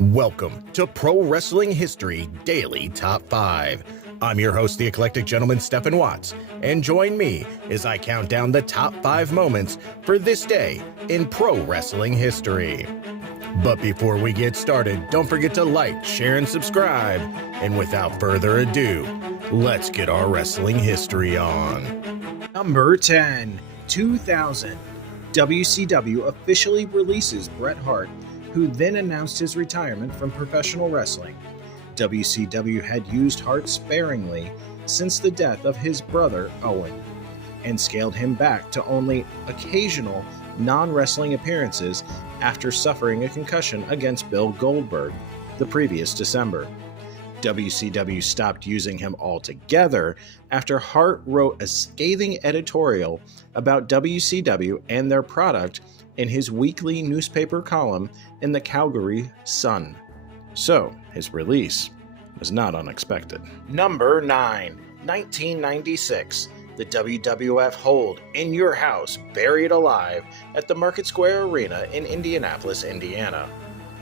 Welcome to Pro Wrestling History Daily Top 5. I'm your host, the eclectic gentleman, Stephen Watts, and join me as I count down the top 5 moments for this day in pro wrestling history. But before we get started, don't forget to like, share, and subscribe. And without further ado, let's get our wrestling history on. Number 10, 2000. WCW officially releases Bret Hart, who then announced his retirement from professional wrestling. WCW had used Hart sparingly since the death of his brother Owen, and scaled him back to only occasional non-wrestling appearances after suffering a concussion against Bill Goldberg the previous December. WCW stopped using him altogether after Hart wrote a scathing editorial about WCW and their product in his weekly newspaper column in the Calgary Sun. So, his release was not unexpected. Number 9, 1996. The WWF hold In Your House, Buried Alive at the Market Square Arena in Indianapolis, Indiana.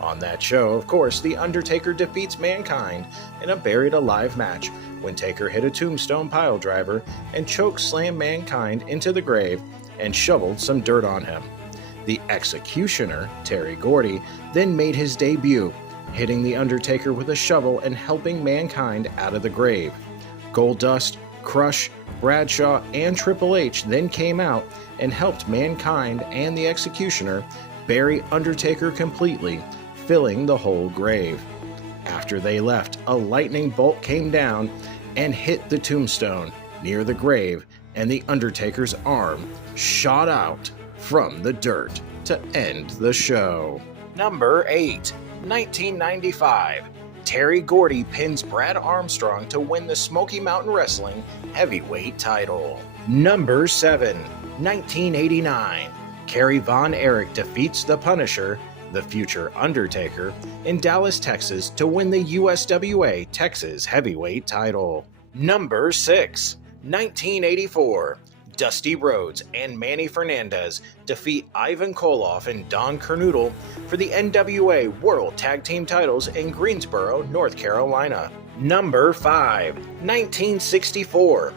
On that show, of course, The Undertaker defeats Mankind in a Buried Alive match when Taker hit a tombstone piledriver and choke slammed Mankind into the grave and shoveled some dirt on him. The Executioner, Terry Gordy, then made his debut, hitting The Undertaker with a shovel and helping Mankind out of the grave. Goldust, Crush, Bradshaw, and Triple H then came out and helped Mankind and The Executioner bury Undertaker completely, filling the whole grave. After they left, a lightning bolt came down and hit the tombstone near the grave, and The Undertaker's arm shot out from the dirt to end the show. Number 8, 1995. Terry Gordy pins Brad Armstrong to win the Smoky Mountain Wrestling heavyweight title. Number 7, 1989. Kerry Von Erich defeats The Punisher, the future Undertaker, in Dallas, Texas to win the USWA Texas heavyweight title. Number 6, 1984. Dusty Rhodes and Manny Fernandez defeat Ivan Koloff and Don Kernodle for the NWA World Tag Team titles in Greensboro, North Carolina. Number 5, 1964.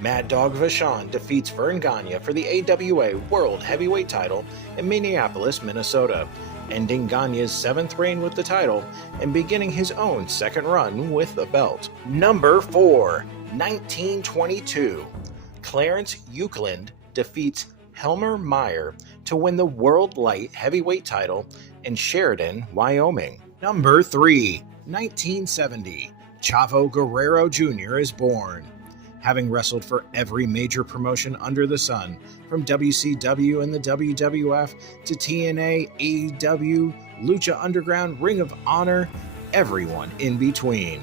Mad Dog Vachon defeats Vern Gagne for the AWA World Heavyweight title in Minneapolis, Minnesota, ending Gagne's 7th reign with the title and beginning his own 2nd run with the belt. Number 4, 1922. Clarence Euclid defeats Helmer Meyer to win the World Light Heavyweight title in Sheridan, Wyoming. Number 3, 1970. Chavo Guerrero Jr. is born. Having wrestled for every major promotion under the sun, from WCW and the WWF to TNA, AEW, Lucha Underground, Ring of Honor, everyone in between.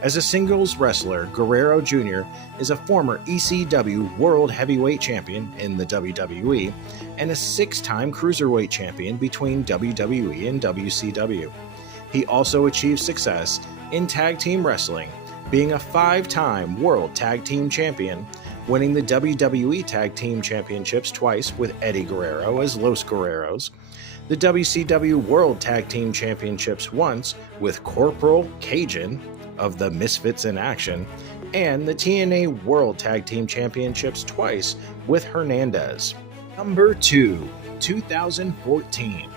As a singles wrestler, Guerrero Jr. is a former ECW World Heavyweight Champion in the WWE and a 6-time Cruiserweight Champion between WWE and WCW. He also achieved success in tag team wrestling, being a 5-time World Tag Team Champion, winning the WWE Tag Team Championships twice with Eddie Guerrero as Los Guerreros, the WCW World Tag Team Championships once with Corporal Cajun of the Misfits in Action, and the TNA World Tag Team Championships twice with Hernandez. Number 2, 2014.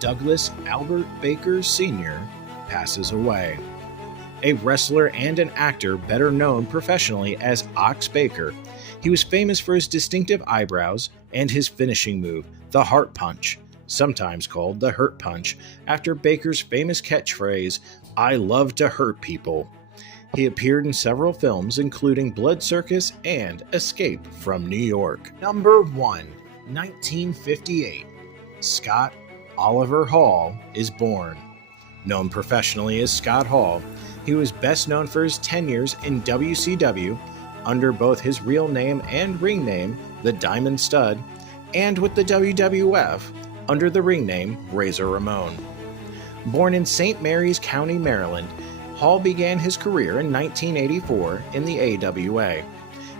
Douglas Albert Baker Sr. passes away. A wrestler and an actor better known professionally as Ox Baker, he was famous for his distinctive eyebrows and his finishing move, the Heart Punch, sometimes called the Hurt Punch, after Baker's famous catchphrase, "I love to hurt people." He appeared in several films, including Blood Circus and Escape from New York. Number 1, 1958. Scott Oliver Hall is born. Known professionally as Scott Hall, he was best known for his tenures in WCW under both his real name and ring name, the Diamond Stud, and with the WWF under the ring name Razor Ramon. Born in St. Mary's County, Maryland, Hall began his career in 1984 in the AWA.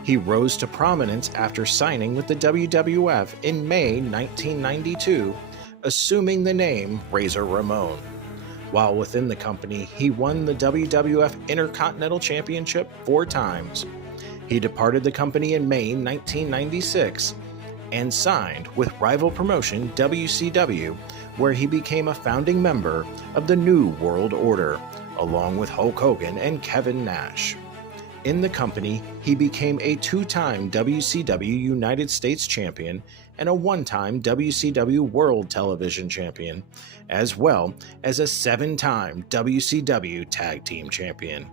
He rose to prominence after signing with the WWF in May 1992, assuming the name Razor Ramon. While within the company, he won the WWF Intercontinental Championship 4 times. He departed the company in May 1996 and signed with rival promotion WCW, where he became a founding member of the New World Order, along with Hulk Hogan and Kevin Nash. In the company, he became a 2-time WCW United States Champion and a 1-time WCW World Television Champion, as well as a 7-time WCW Tag Team Champion.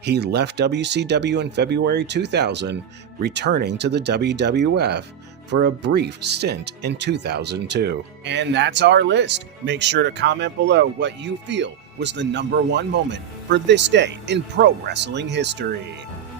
He left WCW in February 2000, returning to the WWF for a brief stint in 2002. And that's our list. Make sure to comment below what you feel was the #1 moment for this day in pro wrestling history.